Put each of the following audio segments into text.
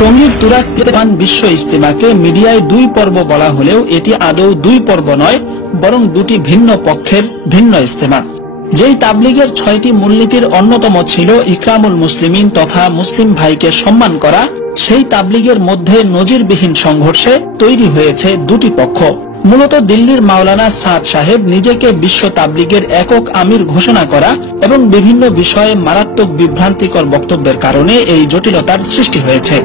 টঙ্গীর তুরাগ বিশ্ব ইজতেমাকে মিডিয়ায় 2 পর্ব বলা হলেও এটি আদৌ 2 পর্ব নয়, বরং দুটি ভিন্ন পক্ষের ভিন্ন ইজতেমা। যেই তাবলিগের 6টি মূলনীতির অন্যতম ছিল ইকরামুল মুসলিমিন তথা মুসলিম ভাইকে সম্মান করা, সেই তাবলিগের মধ্যে নজিরবিহীন সংঘর্ষে তৈরি হয়েছে দুটি পক্ষ। মূলত দিল্লির মাওলানা সাদ সাহেব নিজেকে বিশ্ব তাবলিগের একক আমির ঘোষণা করা এবং বিভিন্ন বিষয়ে মারাত্মক বিভ্রান্তিকর বক্তব্যের কারণে এই জটিলতার সৃষ্টি হয়েছে।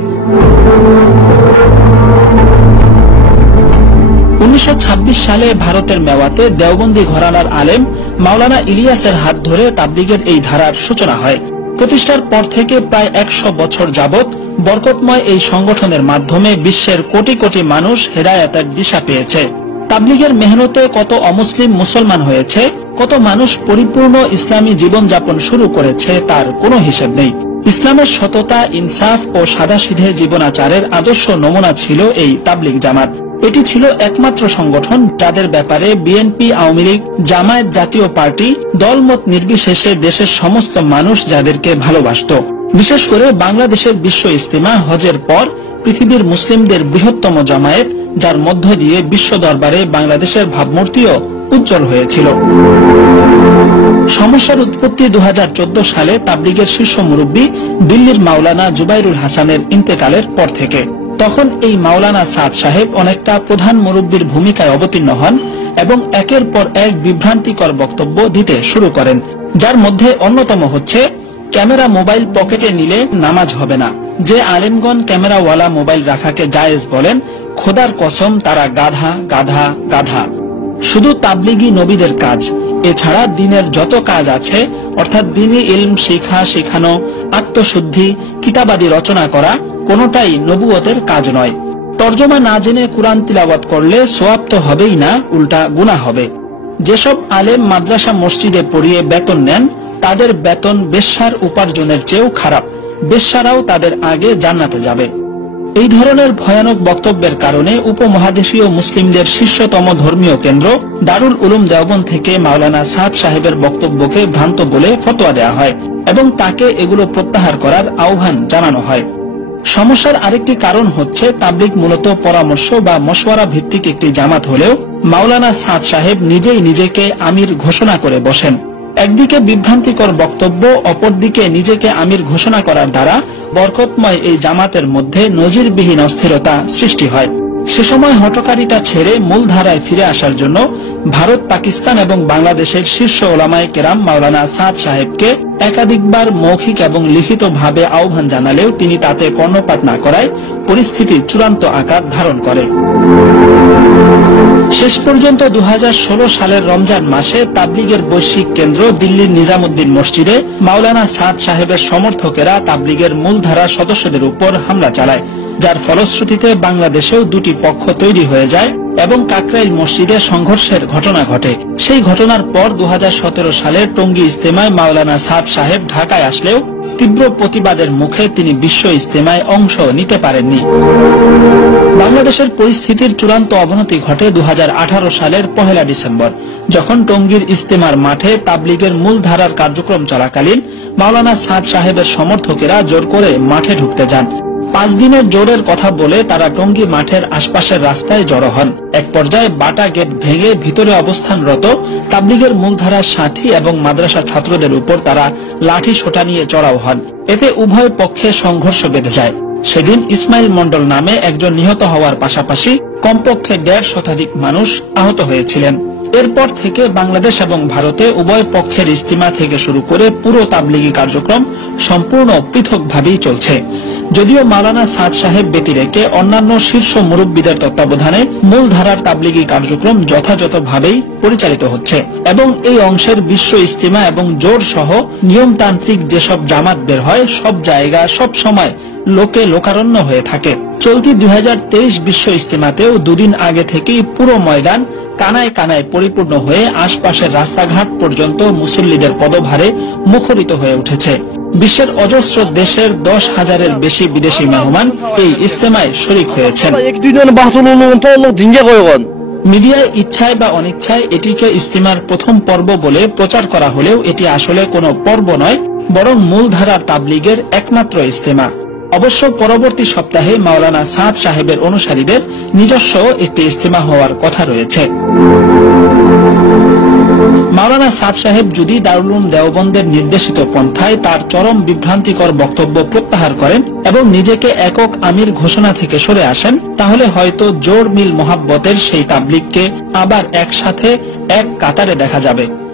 1926 সালে ভারতের মেওয়াতে দেওবন্দি ঘরানার আলেম মাওলানা ইলিয়াসের হাত ধরে তাবলিগের এই ধারার সূচনা হয়। প্রতিষ্ঠার পর থেকে প্রায় 100 বছর যাবত বরকতময় এই সংগঠনের মাধ্যমে বিশ্বের কোটি কোটি মানুষ হেদায়েতের দিশা পেয়েছে। তাবলিগের মেহনতে কত অমুসলিম মুসলমান হয়েছে, কত মানুষ পরিপূর্ণ ইসলামী জীবনযাপন শুরু করেছে, তার কোনো হিসেব নেই। ইসলামের সততা, ইনসাফ ও সাদাসিধে জীবনাচারের আদর্শ নমুনা ছিল এই তাবলিগ জামাত। এটি ছিল একমাত্র সংগঠন যাদের ব্যাপারে বিএনপি, আওয়ামী লীগ, জামায়াত, জাতীয় পার্টি দলমত নির্বিশেষে দেশের সমস্ত মানুষ যাদেরকে ভালোবাসত। বিশেষ করে বাংলাদেশের বিশ্ব ইজতেমা হজের পর পৃথিবীর মুসলিমদের বৃহত্তম জামায়াত, যার মধ্য দিয়ে বিশ্ব দরবারে বাংলাদেশের ভাবমূর্তিও উজ্জ্বল হয়েছিল। সমস্যার উৎপত্তি 2014 সালে তাবলিগের শীর্ষ মুরব্বী দিল্লির মাওলানা জুবাইরুল হাসানের ইন্তেকালের পর থেকে। তখন এই মাওলানা সাদ সাহেব অনেকটা প্রধান মুরব্বীর ভূমিকায় অবতীর্ণ হন এবং একের পর এক বিভ্রান্তিকর বক্তব্য দিতে শুরু করেন, যার মধ্যে অন্যতম হচ্ছে ক্যামেরা মোবাইল পকেটে নিলে নামাজ হবে না। যে আলেমগণ ক্যামেরাওয়ালা মোবাইল রাখাকে জায়েজ বলেন, খোদার কসম তারা গাধা গাধা গাধা। শুধু তাবলিগি নবীদের কাজ, এছাড়া দিনের যত কাজ আছে অর্থাৎ দ্বীনি ইলম শিখা, শেখানো, আত্মশুদ্ধি, কিতাবাদি রচনা করা কোনটাই নবুয়তের কাজ নয়। তর্জমা না জেনে কুরআন তিলাওয়াত করলে সওয়াব তো হবেই না, উল্টা গুনাহ হবে। যেসব আলেম মাদ্রাসা মসজিদে পড়িয়ে বেতন নেন তাদের বেতন বেশ্যার উপার্জনের চেয়েও খারাপ, বেশ্যারাও তাদের আগে জান্নাতে যাবে। এই ধরনের ভয়ানক বক্তব্যের কারণে উপমহাদেশীয় মুসলিমদের শীর্ষতম ধর্মীয় কেন্দ্র দারুল উলুম দেওবন্দ থেকে মাওলানা সাদ সাহেবের বক্তব্যকে ভ্রান্ত বলে ফতোয়া দেওয়া হয় এবং তাকে এগুলো প্রত্যাহার করার আহ্বান জানানো হয়। সমস্যার আরেকটি কারণ হচ্ছে তাবলিগ মূলত পরামর্শ বা মশওয়ারা ভিত্তিক একটি জামাত হলেও মাওলানা সাদ সাহেব নিজেই নিজেকে আমির ঘোষণা করে বসেন। একদিকে বিভ্রান্তিকর বক্তব্য, অপরদিকে নিজেকে আমির ঘোষণা করার দ্বারা বরকতময় এই জামাতের মধ্যে নজিরবিহীন অস্থিরতা সৃষ্টি হয়। সে সময় হঠকারিতা ছেড়ে মূল ধারায় ফিরে আসার জন্য ভারত, পাকিস্তান এবং বাংলাদেশের শীর্ষ ওলামায়ে কেরাম মাওলানা সাদ সাহেবকে একাধিকবার মৌখিক এবং লিখিতভাবে আহ্বান জানালেও তিনি তাতে কর্ণপাত না করায় পরিস্থিতি চূড়ান্ত আকার ধারণ করে। শেষ পর্যন্ত 2016 সালের রমজান মাসে তাবলিগের বৈশ্বিক কেন্দ্র দিল্লির নিজামুদ্দিন মসজিদে মাওলানা সাদ সাহেবের সমর্থকেরা তাবলিগের মূলধারা সদস্যদের উপর হামলা চালায়, যার ফলশ্রুতিতে বাংলাদেশেও দুটি পক্ষ তৈরি হয়ে যায় এবং কাকরাইল মসজিদে সংঘর্ষের ঘটনা ঘটে। সেই ঘটনার পর 2017 সালের টঙ্গী ইজতেমায় মাওলানা সাদ সাহেব ঢাকায় আসলেও তীব্র প্রতিবাদের মুখে তিনি বিশ্ব ইজতেমায় অংশ নিতে পারেননি। বাংলাদেশের পরিস্থিতির চূড়ান্ত অবনতি ঘটে 2018 সালের 1 ডিসেম্বর, যখন টঙ্গীর ইজতেমার মাঠে তাবলিগের মূল ধারার কার্যক্রম চলাকালীন মাওলানা সাদ সাহেবের সমর্থকেরা জোর করে মাঠে ঢুকতে যান। 5 দিনের জোরের কথা বলে তারা টঙ্গী মাঠের আশপাশের রাস্তায় জড়ো হন। এক পর্যায়ে বাটা গেট ভেঙে ভিতরে অবস্থানরত তাবলিগের মূলধারার সাথী এবং মাদ্রাসা ছাত্রদের উপর তারা লাঠি সোটা নিয়ে চড়াও হন। এতে উভয় পক্ষে সংঘর্ষ বেঁধে যায়। সেদিন ইসমাইল মন্ডল নামে একজন নিহত হওয়ার পাশাপাশি কমপক্ষে 150 শতাধিক মানুষ আহত হয়েছিলেন। এরপর থেকে বাংলাদেশ এবং ভারতে উভয় পক্ষের ইজতিমা থেকে শুরু করে পুরো তাবলিগি কার্যক্রম সম্পূর্ণ পৃথকভাবেই চলছে। যদিও মাওলানা সাদ সাহেব ব্যতি রেখে অন্যান্য শীর্ষ মুরব্বীদের তত্ত্বাবধানে মূলধারার তাবলিগি কার্যক্রম যথাযথভাবেই পরিচালিত হচ্ছে এবং এই অংশের বিশ্ব ইজতিমা এবং জোর সহ নিয়মতান্ত্রিক যেসব জামাত বের হয় সব জায়গা সব সময় লোকে লোকারণ্য হয়ে থাকে। চলতি 2023 বিশ্ব ইজতিমাতেও 2 দিন আগে থেকেই পুরো ময়দান কানায় কানায় পরিপূর্ণ হয়ে আশপাশের রাস্তাঘাট পর্যন্ত মুসল্লিদের পদভারে মুখরিত হয়ে উঠেছে। বিশ্বের অজস্র দেশের 10,000-এর বেশি বিদেশি মেহমান এই ইজতেমায় শরীক হয়েছেন। মিডিয়ায় ইচ্ছায় বা অনিচ্ছায় এটিকে ইজতিমার প্রথম পর্ব বলে প্রচার করা হলেও এটি আসলে কোনো পর্ব নয়, বরং মূলধারার তাবলিগের একমাত্র ইজতেমা। অবশ্য পরবর্তী সপ্তাহে মাওলানা সাদ সাহেবের অনুসারীদের নিজস্ব একটি ইজতেমা হওয়ার কথা রয়েছে। মাওলানা সাদ সাহেব যদি দারুল উলুম দেওবন্দের নির্দেশিত পন্থায় তার চরম বিভ্রান্তিকর বক্তব্য প্রত্যাহার করেন এবং নিজেকে একক আমির ঘোষণা থেকে সরে আসেন, তাহলে হয়তো জোর মিল মোহাব্বতের সেই তাবলিগকে আবার একসাথে এক কাতারে দেখা যাবে।